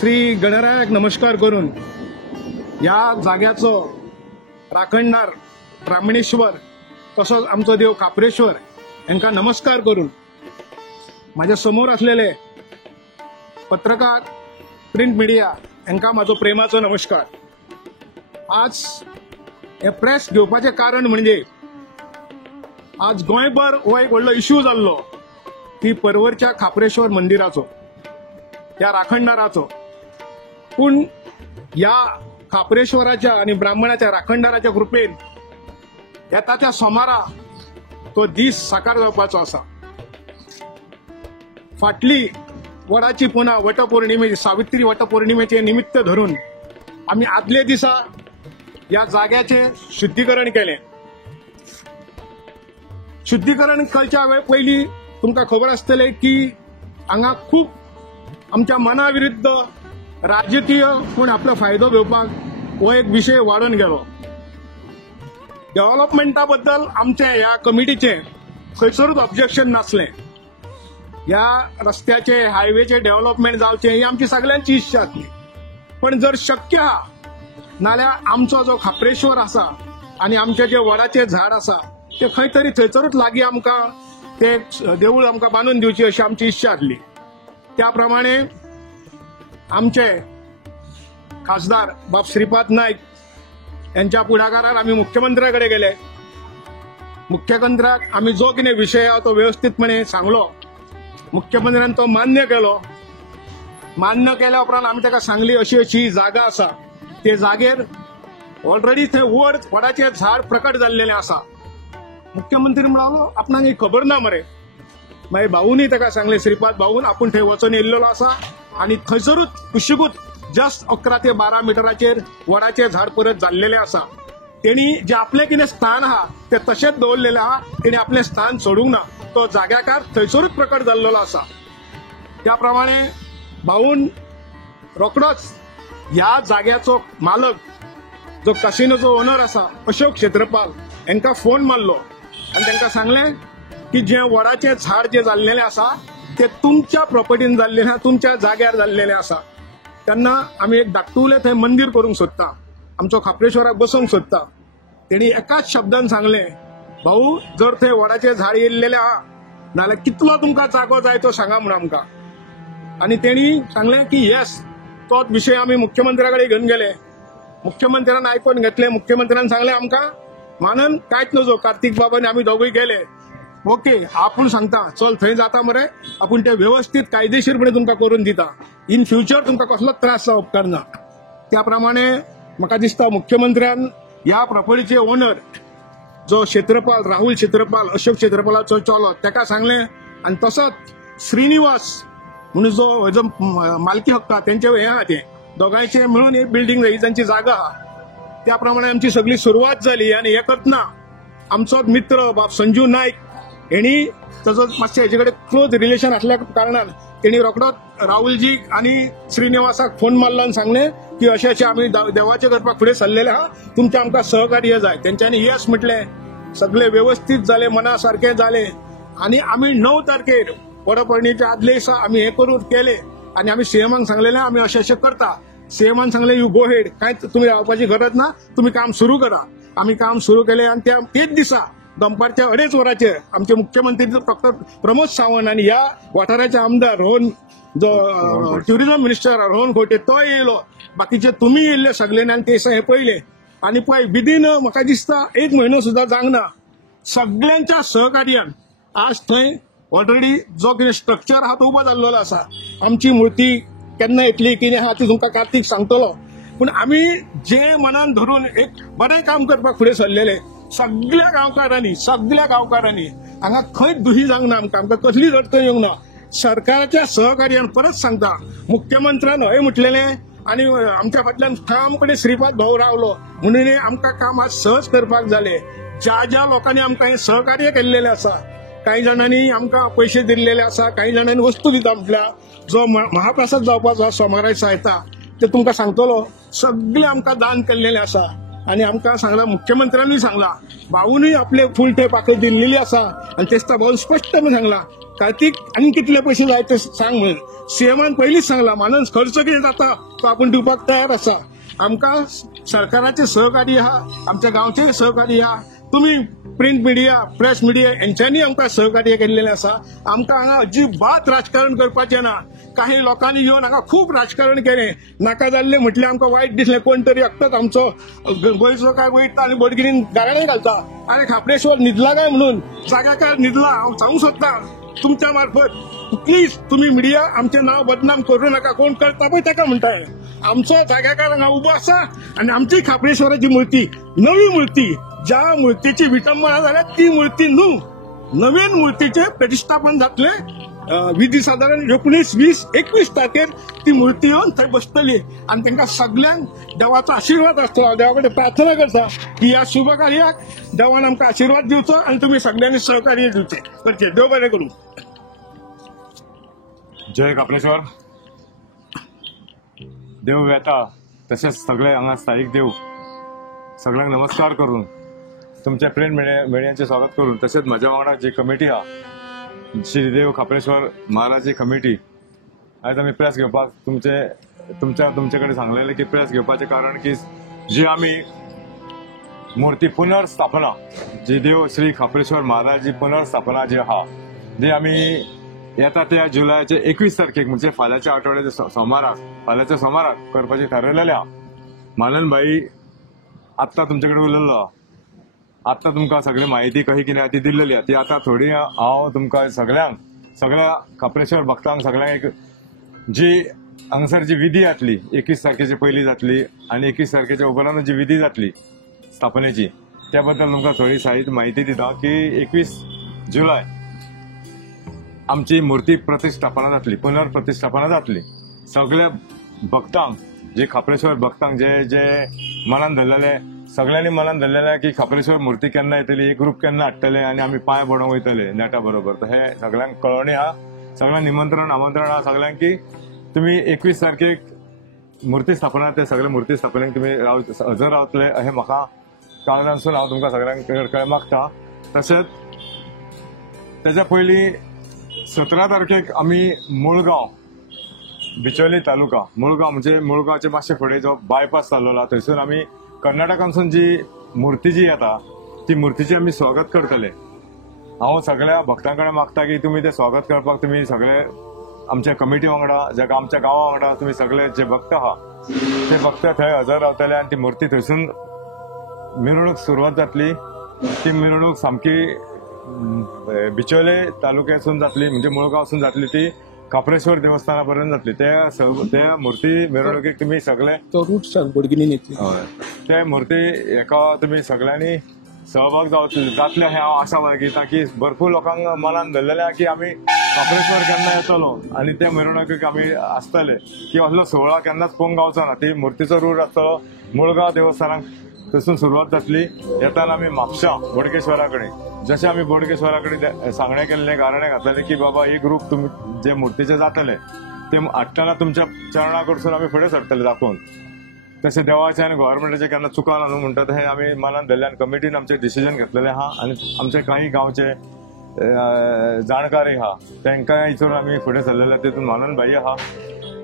श्री गणरायाक नमस्कार करून या जाग्याचो राखणदार ब्राह्मणेश्वर तसोच आमचो देव कापरेश्वर यांना नमस्कार करून माझ्या समोर असलेले पत्रकार प्रिंट मीडिया यांना माझो प्रेमाचो नमस्कार। आज हे प्रेस घेवपाचे कारण म्हणजे आज गोंयभर हो एक व्हडलो इश्यू जाल्लो की परवरच्या खापरेश्वर मंदिराचो त्या राखणदाराचो। पण या खापरेश्वराच्या आणि ब्राह्मणाच्या राखणदाराच्या कृपेन येता त्या सोमारा तो दीस साकार जावपाचो आसा। फाटली वडाची पुन्हा वटपौर्णिमे सावित्री वटपौर्णिमेचे निमित्त धरून आम्ही आदले दिसा या जाग्याचे शुद्धीकरण केले। शुद्धीकरण करच्या वेळ पहिली तुमका खबर आसतले की हांगा खूप आमच्या मनाविरुद्ध राजकीय पण आपला फायदो घेवपाक हो एक विषय वाढून गेलो। डेव्हलपमेंटा बद्दल आमच्या या कमिटीचे खंयसरूच ऑब्जेक्शन नासले। या रस्त्याचे हायवेचे डेव्हलपमेंट जावचे ही आमची सगळ्यांची इच्छा आसली। पण जर शक्य हा नाल्यार आमचो जो खापरेश्वर आसा आणि आमचे जे वडाचे झाड आसा ते खंय तरी थंयसरूच लागीं आमकां ते देवूळ आमकां बांदून दिवची अशी आमची इच्छा आसली। त्याप्रमाणे आमचे खासदार बाब श्रीपाद नाईक यांच्या पुढाकारात आम्ही मुख्यमंत्र्याकडे गेले। मुख्यमंत्र्याक आम्ही जो कितें विषय हा तो व्यवस्थितपणे सांगलो। मुख्यमंत्र्यान तो मान्य केलो। मान्य केल्या उपरांत आमी ताका सांगली अशी अशी जागा आसा ते जागेर ऑलरेडी थंय व्हड वडाचें झाड प्रकट जाल्लेलें आसा। मुख्यमंत्री म्हणालो आपणाक ही खबर ना मरे। मागीर भाऊनी ताका सांगले श्रीपाद भाऊन आपूण थंय वचून येयल्लो आसा आणि थंयसरूच कुशीकूच जस्ट 11 ते 12 मिटराचेर वडाचे झाड परत जाल्लेले आसा। तेणी जे आपले कितें स्थान आहा ते तशेंच दवरलेले आहा। तेणी आपले स्थान सोडूंक ना। तो जाग्याकार थंयसरूच प्रकट जाल्लो आसा। त्या प्रमाणे भाऊन रोखडोच ह्या जाग्याचो मालक जो कसिनोचो ओनर आसा अशोक क्षेत्रपाल यांका फोन मारलो आणि तांकां सांगलें की जे वडाचे झाड जे जाल्लेले आसा ते तुमच्या प्रॉपर्टीन जाल्लेले आसा, तुमच्या जाग्यार जाल्लेले आसा। तेन्ना आमी एक धाकटुलें थंय मंदीर करूंक सोदता, आमचो खापरेश्वराक बसोवंक सोदता। तेणी एकाच शब्दान सांगलें भाऊ जर थंय वडाचे झाड येयल्लेले आहा नाल्यार कितलो तुमकां जागो जाय तो सांगा म्हण आमकां। आनी तेणी सांगलें की येस तोच विशय आमी मुख्यमंत्र्याकडे घेवन गेले। मुख्यमंत्र्यान आयकून घेतले। मुख्यमंत्र्यान सांगलें आमकां मानन कांयच नजो। कार्तिक बाबानी आमी दोगूय गेले। ओके आपूण सांगता चल थंय जाता मरे आपूण ते व्यवस्थित कायदेशीरपणे तुमकां करून दिता। इन फ्युचर तुमकां कसलोच त्रास जावप करना। त्या प्रमाणे म्हाका दिसता मुख्यमंत्र्यान ह्या प्रॉपर्टीचे ओनर जो क्षेत्रपाल राहुल क्षेत्रपाल अशोक क्षेत्रपालाचो चलो ताका सांगलें आनी तसोच श्रीनिवास म्हणून जो मालकी हक्क आहा तेंचे हें आहा ते दोगांयचे मेळून एक बिल्डींग जाय तांची जागा आहा। त्या प्रमाणे आमची सगळी सुरवात जाली आनी हे करतना आमचो मित्र बाब संजू नाईक हेणी ताजो मातशें हेजे कडेन क्लोज रिलेशन आसल्या कारणान तेणी रोखडोच राहुलजीक आनी श्रीनिवासाक फोन मारलो आनी सांगलें की अशें अशें आमी देवाचें करपाक फुडें सरलेले आहा, तुमचें आमकां सहकार्य जाय। तेंच्यांनी येस म्हटलें। सगळें व्यवस्थीत जालें, मना सारकें जालें आनी आमी 9 तारखेर वडपौर्णिमेच्या आदले दिसा आमी हें करून केलें आनी आमी सीएमाक सांगलेलें आमी अशें अशें करता। सीएमान सांगलें यू गो हेड, कांयच तुमी रावपाची गरज ना, तुमी काम सुरू करा। आमी काम सुरू केलें आनी तेच दिसा दनपारच्या 2:30 वरांचेर आमचे मुख्यमंत्री डॉक्टर प्रमोद सावंत आणि या वाठाराचे आमदार रोहन जो ट्युरिझम मिनिस्टर रोहन खोटे तो येयलो। बाकीचे तुम्ही येयल्ले सगळे आणि ते हे पळयले आणि पळय विदीन म्हाका दिसता 1 म्हयनो सुद्धा जावंक सगळ्यांच्या सहकार्यान आज थंय ऑलरेडी जो कितें स्ट्रक्चर आहा तो उबो जाल्लो आसा। आमची मूर्ती केन्ना येतली कितें आहा ती तुमकां कार्तिक सांगतलो। पूण आमी जे मनान धरून एक बरें काम करपाक फुडें सरलेले सगळ्या गांवकारांनी हांगा खंय दुही जावंक ना। आमकां कसलीच अडचण येवंक ना। सरकाराच्या सहकार्यान परत सांगता मुख्यमंत्र्यान हय म्हटलेलें आनी आमच्या फाटल्यान ठामपणे श्रीपाद भाऊ रावलो म्हणून आमकां काम आज सहज करपाक जालें। ज्या लोकांनी आमकां हे सहकार्य केल्लेलें आसा, काही जाणांनी आमकां पयशे दिल्लेले आसा, काही जाणांनी वस्तू दिता म्हटल्यार जो महाप्रसाद जावपाचो सोमारा दिसा येता ते तुमकां सांगतलो सगळे आमकां दान केल्लेलें आसा आणि आमकां सांगला, मुख्यमंत्र्यांनी सांगला, भाऊनय आपले फूल ते पाकळी दिल्लेली आसा आणि तेच भाऊन स्पष्ट म्हणून सांगला कार्तिक आनी कितले पैसे जाय ते सांग म्हणून. सीएमान पयलींच सांगला मानन खर्च कितें जाता तो आपूण दिवपाक तयार आसा. आमकां सरकाराचे सहकार्य आहा, आमच्या गांवचे सहकार्य आहा, तुम्ही प्रिंट मिडिया, प्रेस मिडिया यांच्यानी आमकां सहकार्य केल्लेलें आसा. आमकां हांगा अजिबात राजकारण करपाचें ना. काही लोकांनी येवन हांगा खूब राजकारण केलें, नाका जाल्लें म्हटलें, आमकां वायट दिसलें. कोण तरी एकटोच आमचो गोंयचो काय वयता आनी बोडगिनीन गाराणें घालता. आनी खापरेश्वर न्हिदला काय म्हणून जागाकार न्हिदला. हांव सांगूं सोदतां तुमच्या मार्फत, प्लीज तुम्ही मिडिया आमचें नांव बदनाम करू नका. कोण करता पळय ताका म्हणटाय. आमचो जागाकार हांगा उबो आसा आनी आमची खापरेश्वराची मूर्ती, नवी मूर्ती, ज्या मूर्तीची विटंबना जाल्या ती मूर्ती न्हू, नवीन मूर्तीचे प्रतिष्ठापन जातले. विधी साधारण 19, 20, 21 तारखेर ती मूर्ती येवन थंय बसतली आणि तांकां सगळ्यांक देवाचो आशीर्वाद आसतलो. देवा कडेन प्रार्थना करता की ह्या शुभ कार्याक देवान आमकां आशीर्वाद दिवचो आणि तुम्ही सगळ्यांनी सहकार्य दिवचें करचें. देव बरें करूं. जय खापरेश्वर. देव वेता तसेच सगळे हांगा स्थायीक देव सगळ्यांक नमस्कार करून तुमच्या प्रिंट मिडियांचे स्वागत करून, तसेच म्हज्या वांगडा जी कमिटी आहा श्रीदेव खापरेश्वर महाराजी कमिटी, आयज आमी प्रेस घेवपाक तुमचे कडेन सांगलेलें की प्रेस घेवपाचें कारण की जी आमी मूर्ती पुनर्स्थापना, जी देव श्री खापरेश्वर महाराजी पुनर्स्थापना जी आहा जी आमी येता त्या जुलयाचे 21 तारखेक म्हणजे फाल्यांच्या आठवड्याच्या सोमाराक करपाचें थारायलेलें आहा. माननभाई आत्ता तुमचे कडेन उलयल्लो, आत्ता तुमकां सगळी माहिती कशी कितें ती दिल्लेली आहा. ती आतां थोडी हांव तुमकां सगळ्या खापरेश्वर भक्तांक सगळ्यांक जी हांगसर जी विधी जातली 21 तारखेची पयली जातली आणि 21 तारखेच्या उपरांत जी विधी जातली स्थापनेची, त्या बद्दल तुमकां थोडी साहित्य माहिती दिता की 21 जुलय आमची मूर्ती प्रतिष्ठापना जातली, पुनर्प्रतिष्ठापना जातली. सगळ्या भक्तांक, जे खापरेश्वर भक्तांक जे मनान धरलेले, सगळ्यांनी मनान धरलेले की खापरेश्वर मूर्ती केन्ना येतली, एक ग्रुप केन्ना हाडटले आणि आमी पांय पडोवंक वयतले नेटा बरोबर. तर हे सगळ्यांक कळोवणी आहा, सगळ्यांक निमंत्रण आमंत्रण आहा सगळ्यांक की तुम्ही 21 तारखेक मूर्ती स्थापना, ते सगळे मूर्ती स्थापनेक तुम्ही हजर रावतले अशें म्हाका काळजानसून हांव तुमकां सगळ्यांक मागता. तशेंच तेच्या पयलीं 17 तारखेक आमी मुळगांव, बिचोली तालुका, मुळगांव म्हणजे मुळगांवचे मातशे फुडें जो बायपास चालवला थंयसून आमी कर्नाटकांसून जी मूर्ती जी येता ती मूर्तीचे आमी स्वागत करतले. हांव सगळ्या भक्तां कडेन मागता की तुमी ते स्वागत करपाक तुमी सगळे आमच्या कमिटी वांगडा, आमच्या गांवा वांगडा तुमी सगळे जे भक्त आहा ते भक्त थंय हजर रावतले आणि ती मूर्ती थंयसून मिरवणूक सुरवात जातली. ती मिरवणूक सामकी बिचोले तालुक्यासून जातली, म्हणजे मुळगांवसून जातली, ती खापरेश्वर देवस्थाना पर्यंत जातली. त्या मूर्ती मिरवणुकीक तुम्ही सगळे ते मूर्ती एका तुम्ही सगळ्यांनी सहभाग जातले हे हांव आशा बाळगिता की भरपूर लोकांक मनान धरलेले की आमी खापरेश्वर केन्ना येतलो आणि त्या मिरवणुकीक आमी आसतले की असलो सोहळा केन्नाच पळोवंक गावचो ना. ती मूर्तीचो रूट आसतलो मुळगांव देवस्थानाक, थंयसून सुरवात जातली. येताना आमी म्हापशां बोडगेश्वरा कडेन, जशें आमी बोडगेश्वरा कडेन सांगणें केल्लें, गाराणें घातलेलें की बाबा ही ग्रुप तुमी जे मूर्तीचे जातले ते हाडटना तुमच्या चरणा कडसून आमी फुडें सरतले दाखोवन. तशें देवाचें आनी गव्हर्मेंटाचें केन्ना चुकना न्हू म्हणटात हें आमी मनान धरलें आनी कमिटीन आमचें डिसिजन घेतलेलें आहा. आनी आमचे काही गांवचे जाणकारी आहा तांकां हितून आमी फुडें सरलेले, तितून माननभाई आहा.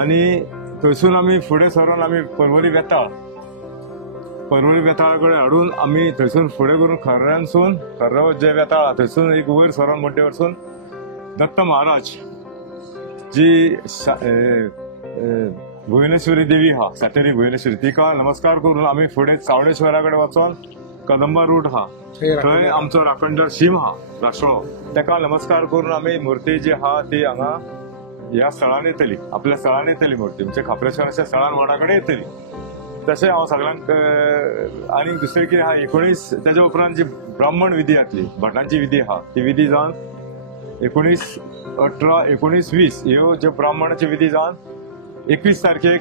आनी थंयसून आमी फुडें सरून आमी पर्वरी बेताळ कडेन हाडून आमी थंयसून फुडें करून खर्रो जे बेताळ थंयसून एक वयर सरून मोठे वरसून दत्त महाराज जी भुवनेश्वरी देवी आहा, सातेरी भुवनेश्वरी, तिका नमस्कार करून आमी फुडें चावडेश्वरा कडेन वचोन कदंबा रूट आहा थंय आमचो राखणदार शिम आहा रासळो, ताका नमस्कार करून आमी मूर्ती जी आहा ती हांगा ह्या स्थळान येतली, आपल्या स्थळान येतली मूर्ती, म्हणजे खापरेश्वराच्या स्थळान वाडा कडेन येतली. तशें हांव सगळ्यांक आनी दुसरें कितें आहा 19 तेच्या उपरांत जी ब्राह्मण विधी जातली, भटांची विधी आहा ती विधी जावन 19, 18, 19, 20 ह्यो ज्यो ब्राह्मणाची विधी जावन 21 तारखेक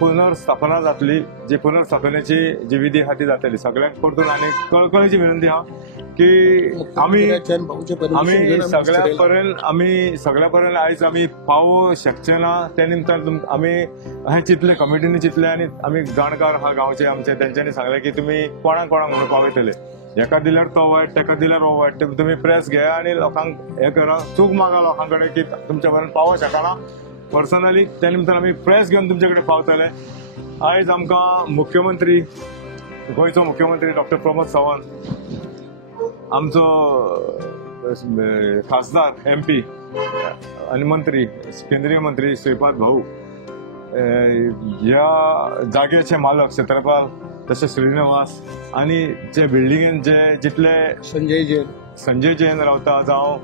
पुनर्स्थापना जातली, जी पुनर्स्थापनेची जी विधी आहा ती जातली. सगळ्यांक परतून आणि कळकळीची विनंती आहा की आम्ही सगळ्या पर्यंत आयज आम्ही पावो शकचे ना. त्या निमतान आम्ही हे चितले, कमिटीने चितले आणि आम्ही जाणकार आहा गांवचे आमचे, त्यांच्यानी सांगले की तुम्ही कोणाक म्हणून पावयतले. एका दिल्यार तो वायट, तेका दिल्यार हो वायट. तुम्ही प्रेस घ्या आणि लोकांक हे करा, चूक मागा लोकांकडे की तुमच्या पर्यंत पावो शकना. पर्सनली त्या निमतान आम्ही प्रेस घेऊन तुमच्याकडे पावतले. आयज आमकां मुख्यमंत्री, गोंयचो मुख्यमंत्री डॉक्टर प्रमोद सावंत, आमचो खासदार MP आणि मंत्री, केंद्रीय मंत्री श्रीपाद भाऊ, ह्या जागेचे मालक क्षेत्रपाल, तशेंच श्रीनिवास आणि जे बिल्डिंगेन जे जितले संजय जैन रावता, जावं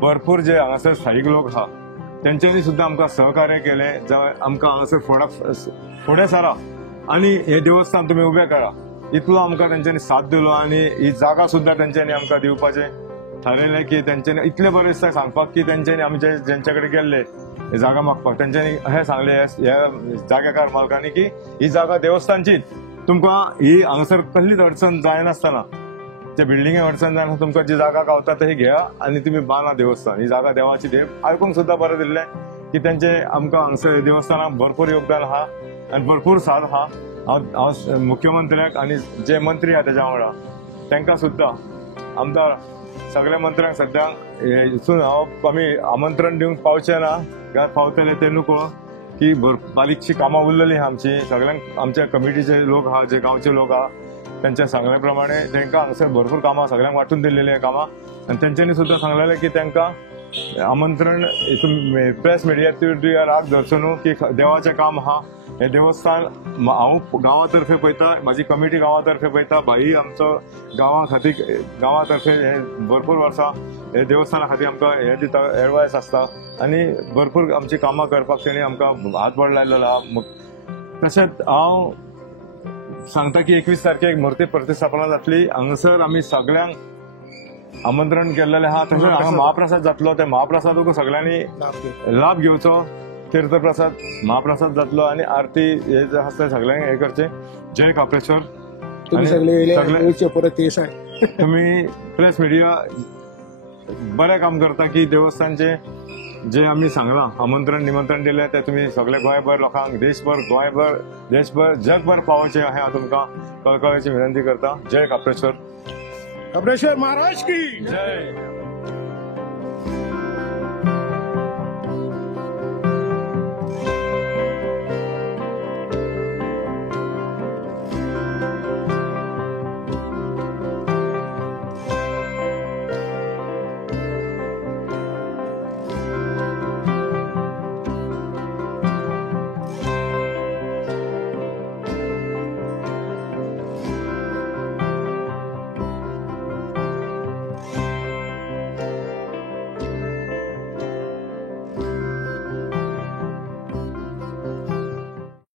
भरपूर जे हांगासर स्थायीक लोक आहा त्यांच्यानी सुद्धा आमकां सहकार्य केले. आमकां हांगासर फुडें सरा आणि हे देवस्थान तुम्ही उबें करा, इतलो आमकां तेंच्यांनी साथ दिलो. आणि ही जागा सुद्धा तेंच्यांनी आमकां दिवपाचे थारायलें की तेंच्यांनी इतले बरें दिसता सांगपाक की तेंच्यांनी आमी जेंच्याकडे गेल्ले ही जागा मागपाक, तेंच्यांनी हे सांगले ह्या जाग्याकार मालकांनी की ही जागा देवस्थानचीच, तुमकां ही हांगासर कसलीच अडचण जायनासतना, त्या बिल्डिंगे अडचण जायना, तुमकां जी जागा गावता ती घ्या आणि तुम्ही बांदा देवस्थान. ही जागा देवाची देव. आयकूंक सुद्धा बरें दिल्लें की तेंचे आमकां हांगासर देवस्थानाक भरपूर योगदान आहा आणि भरपूर साथ आहा. हांव मुख्यमंत्र्याक आणि जे मंत्री आहा तेज्या वांगडा तांकां सुद्धा, आमदार सगळ्या मंत्र्यांक सद्याक हितून आमी आमंत्रण दिवंक पावचे ना, पावतले ते नको की बारीकशी कामां उरलेली आहा आमची. सगळ्यांक आमच्या कमिटीचे लोक आहा, जे गांवचे लोक आहा, त्यांच्या सांगल्या प्रमाणे तांकां हांगासर भरपूर कामां सगळ्यांक वांटून दिल्लेली कामां. आणि तेंच्यांनी सुद्धा सांगलेलें की तांकां आमंत्रण प्रेस मिडिया राग धरचो न्हू की देवाचें काम आहा. हे देवस्थान हांव गांवातर्फे पळयता, म्हाजी कमिटी गांवातर्फे पळयता, भाई आमचो गांवा खातीर गांवातर्फे हे भरपूर वर्सां हे देवस्थाना खातीर आमकां हे दिता, एडवायस आसता आणि भरपूर आमची कामां करपाक तेणी आमकां हातबळ लायलेलो आहा. तशेंच हांव सांगता की 21 तारखेक मूर्ती प्रतिस्थापना जातली. हांगासर आमी सगळ्यांक आमंत्रण केल्लेलें आहा. तशेंच हांगा महाप्रसाद जातलो, त्या महाप्रसादूक सगळ्यांनी लाभ घेवचो. तीर्थप्रसाद महाप्रसाद जातलो आणि आरती हे जे आसता सगळ्यांक हे करचे. जय काप्रेश्वर. तुम्ही प्रेस मिडिया बरें काम करता की देवस्थानचे जे आम्ही सांगला, आमंत्रण निमंत्रण दिले ते तुम्ही सगळे गोंयभर लोकांक, देशभर जगभर पावचे हे हांव तुमकां कळकळीची विनंती करता. जय काप्रेश्वर. काप्रेश्वर महाराज की जय.